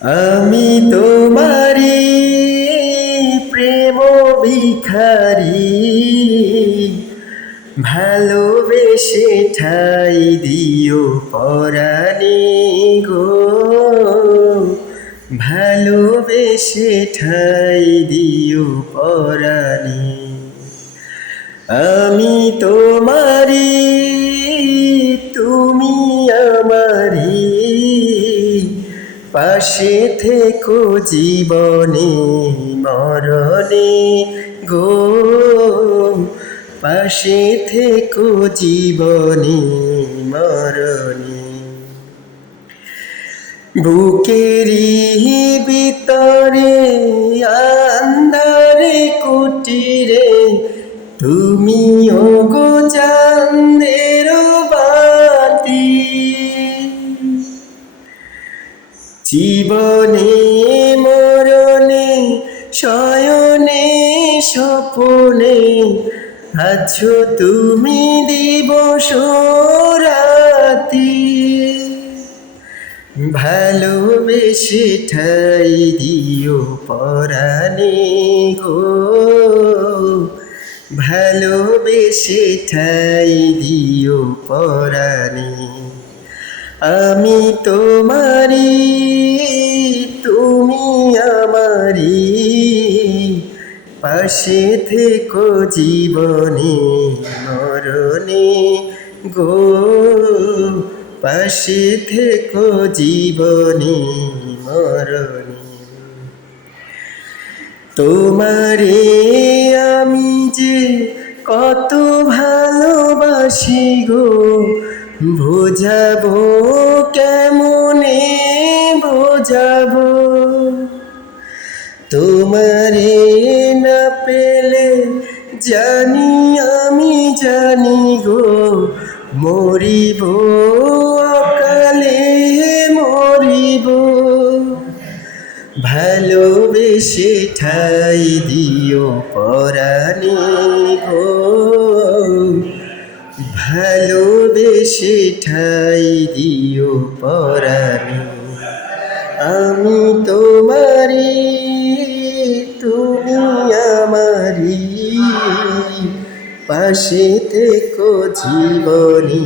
আমি তোমারি প্রেম ভিখারি, ভালোবেসে ঠাই দিও পরাণে গো, ভালোবেসে ঠাই দিও পরাণে। আমি তোমারি, তুমি আমারি, পাশে থেকো জীবনে মরণে গো, পাশে থেকো জীবনে মরণে। বুকেরি ভিতরে আন্ধারে কুটিরে, তুমি ওগো চাঁদের বাতি। জীবনে মরণে শয়নে স্বপনে, আছো তুমি দিবস রাতি। ভালোবেসে ঠাই দিও পরাণে গো, ভালোবেসে ঠাই দিও পরাণে। আমি তোমারি, তুমি আমারি, পাশে থেকো জীবনে মরণে গো, পাশে থেকো জীবনে মরণে। তোমারে আমি যে কত ভালোবাসি গো, বোঝাবো কেমনে বোঝাবো। তোমারে না পেলে জানি আমি জানি গো, মরিব অকালে মরিব। ভালোবেসে ঠাই দিও পরাণে গো, ভালোবেসে ঠাই দিও পরাণে। আমি তোমারি, তুমি আমারি, পাশে থেকো জীবনে